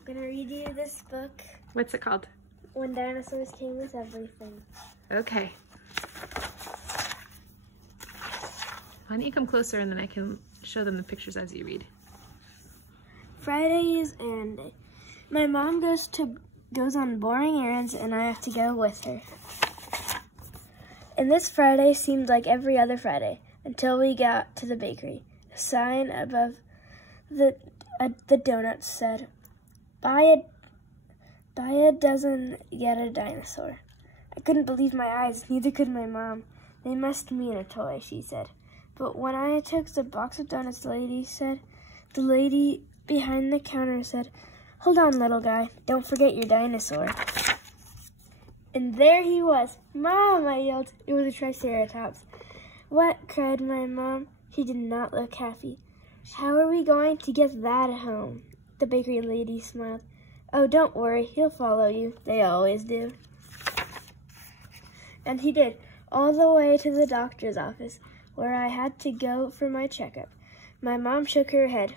I'm gonna read you this book. What's it called? When Dinosaurs Came with Everything. Okay. Why don't you come closer and then I can show them the pictures as you read. Friday is errand day. My mom goes on boring errands and I have to go with her. And this Friday seemed like every other Friday until we got to the bakery. A sign above the donuts said, buy a dozen, get a dinosaur. I couldn't believe my eyes, neither could my mom. They must mean a toy, she said. But when I took the box of donuts, the lady behind the counter said, hold on, little guy, don't forget your dinosaur. And there he was. Mom, I yelled. It was a Triceratops. What? Cried my mom. She did not look happy. How are we going to get that home? The bakery lady smiled. Oh, don't worry, he'll follow you. They always do. And he did, all the way to the doctor's office, where I had to go for my checkup. My mom shook her head.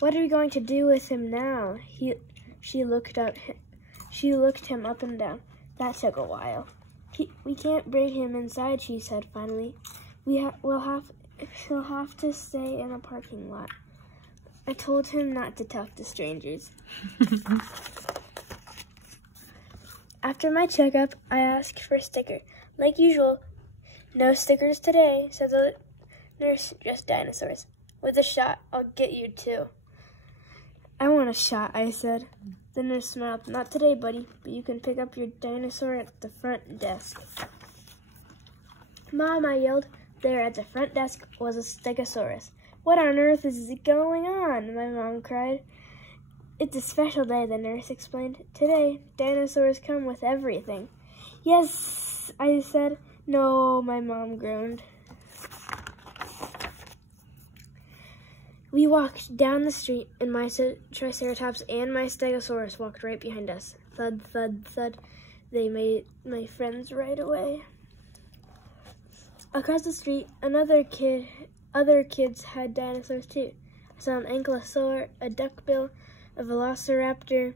What are we going to do with him now? She looked him up and down. That took a while. We can't bring him inside, she said finally. He'll have to stay in a parking lot. I told him not to talk to strangers. After my checkup, I asked for a sticker. Like usual, no stickers today, said the nurse, just dinosaurs. With a shot, I'll get you too. I want a shot, I said. The nurse smiled. Not today, buddy, but you can pick up your dinosaur at the front desk. Mom, I yelled. There at the front desk was a Stegosaurus. What on earth is going on? My mom cried. It's a special day, the nurse explained. Today, dinosaurs come with everything. Yes, I said. No, my mom groaned. We walked down the street, and my Triceratops and my Stegosaurus walked right behind us. Thud, thud, thud. They made my friends right away. Across the street, other kids had dinosaurs too. I saw an ankylosaur, a duckbill, a velociraptor.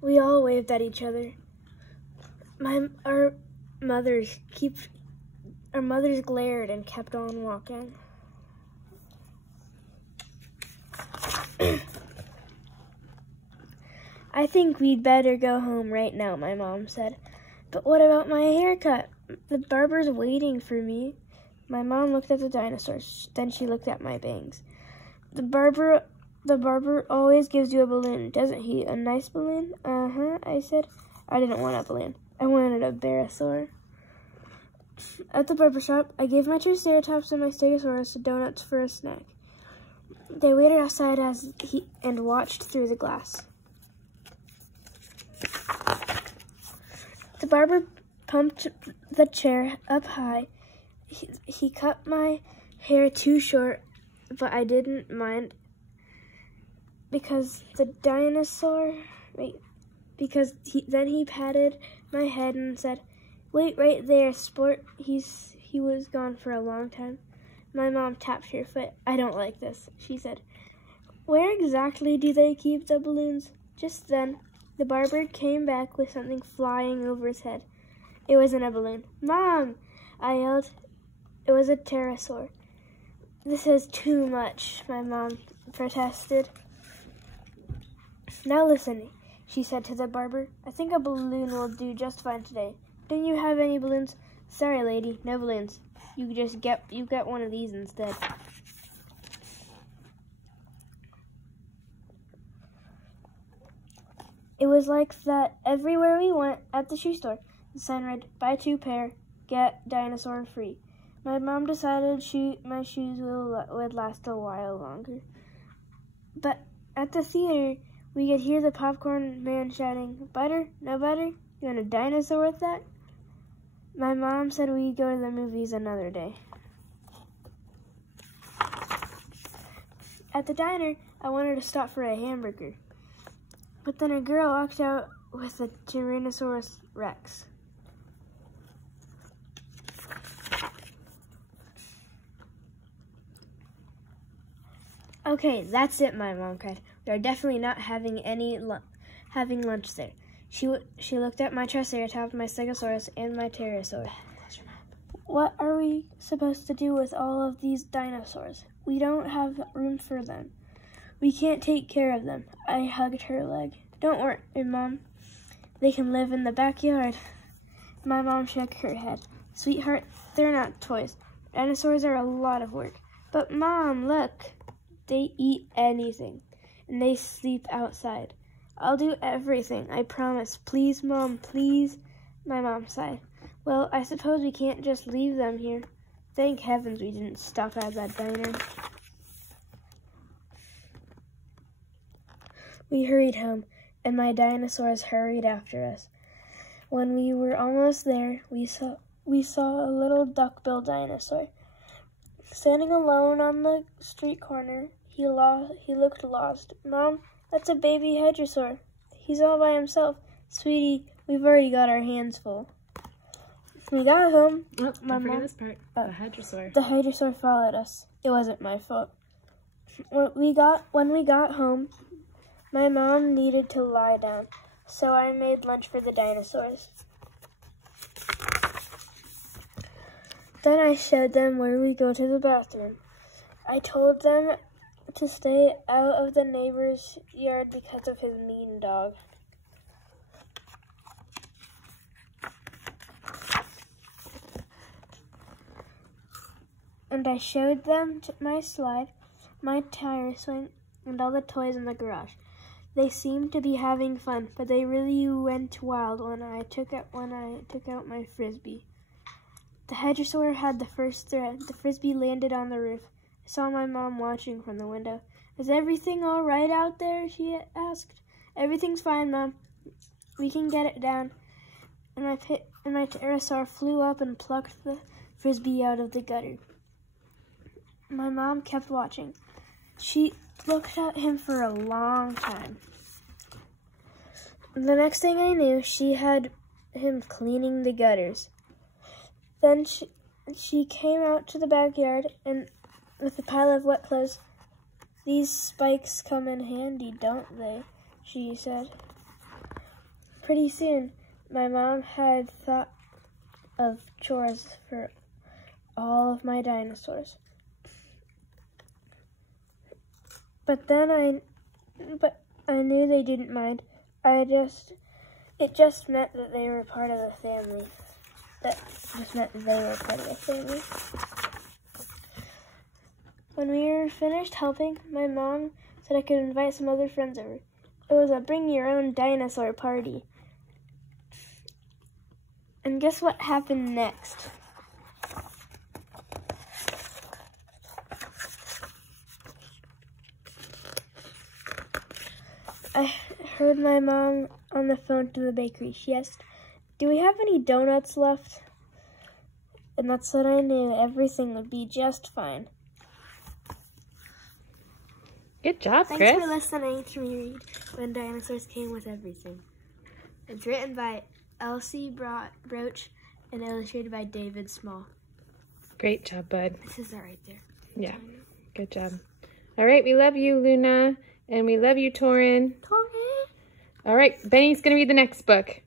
We all waved at each other. Our mothers glared and kept on walking. I think we'd better go home right now, my mom said. But what about my haircut? The barber's waiting for me. My mom looked at the dinosaurs. Then she looked at my bangs. The barber always gives you a balloon, doesn't he? A nice balloon? Uh-huh, I said. I didn't want a balloon. I wanted a barosaur. At the barber shop, I gave my Triceratops and my Stegosaurus donuts for a snack. They waited outside and watched through the glass. The barber pumped the chair up high. He cut my hair too short, but I didn't mind because then he patted my head and said, "Wait right there, sport." He was gone for a long time. My mom tapped her foot. I don't like this, she said. Where exactly do they keep the balloons? Just then, the barber came back with something flying over his head. It wasn't a balloon. Mom, I yelled. It was a pterosaur. This is too much, my mom protested. Now listen, she said to the barber. I think a balloon will do just fine today. Don't you have any balloons? Sorry, lady, no balloons. You get one of these instead. It was like that everywhere we went. At the shoe store, the sign read, "Buy 2 pair, get dinosaur free." My mom decided my shoes would last a while longer. But at the theater, we could hear the popcorn man shouting, "Butter? No butter? You want a dinosaur with that?" My mom said we'd go to the movies another day. At the diner, I wanted to stop for a hamburger. But then a girl walked out with a Tyrannosaurus Rex. Okay, that's it, my mom cried. We are definitely not having lunch there. She looked at my Triceratops, my Stegosaurus, and my Pterosaur. What are we supposed to do with all of these dinosaurs? We don't have room for them. We can't take care of them. I hugged her leg. Don't worry, Mom. They can live in the backyard. My mom shook her head. Sweetheart, they're not toys. Dinosaurs are a lot of work. But Mom, look. They eat anything. And they sleep outside. I'll do everything, I promise. Please, Mom, please. My mom sighed. Well, I suppose we can't just leave them here. Thank heavens we didn't stop at that diner. We hurried home, and my dinosaurs hurried after us. When we were almost there, we saw a little duck-billed dinosaur. Standing alone on the street corner, he looked lost. Mom, that's a baby hadrosaur. He's all by himself. Sweetie, we've already got our hands full. We got home. Oh, don't forget this part. The hadrosaur. The hadrosaur followed us. It wasn't my fault. When we got home, my mom needed to lie down, so I made lunch for the dinosaurs. Then I showed them where we go to the bathroom. I told them to stay out of the neighbor's yard because of his mean dog. And I showed them my slide, my tire swing, and all the toys in the garage. They seemed to be having fun, but they really went wild when I took out my frisbee. The hadrosaur had the first thread. The frisbee landed on the roof. I saw my mom watching from the window. Is everything all right out there? She asked. Everything's fine, Mom. We can get it down. And my pterosaur flew up and plucked the frisbee out of the gutter. My mom kept watching. She looked at him for a long time. The next thing I knew, she had him cleaning the gutters. Then she came out to the backyard and with a pile of wet clothes. These spikes come in handy, don't they? She said. Pretty soon, my mom had thought of chores for all of my dinosaurs. But I knew they didn't mind. It just meant that they were part of the family. When we were finished helping, my mom said I could invite some other friends over. It was a bring your own dinosaur party. And guess what happened next? I heard my mom on the phone to the bakery. She asked, "Do we have any donuts left?" And that's when I knew everything would be just fine. Good job, Chris. Thanks for listening to me read When Dinosaurs Came with Everything. It's written by Elsie Broach and illustrated by David Small. Great job, bud. This is that right there. Yeah, good job. All right, we love you, Luna, and we love you, Torin. Torin. All right, Benny's going to read the next book.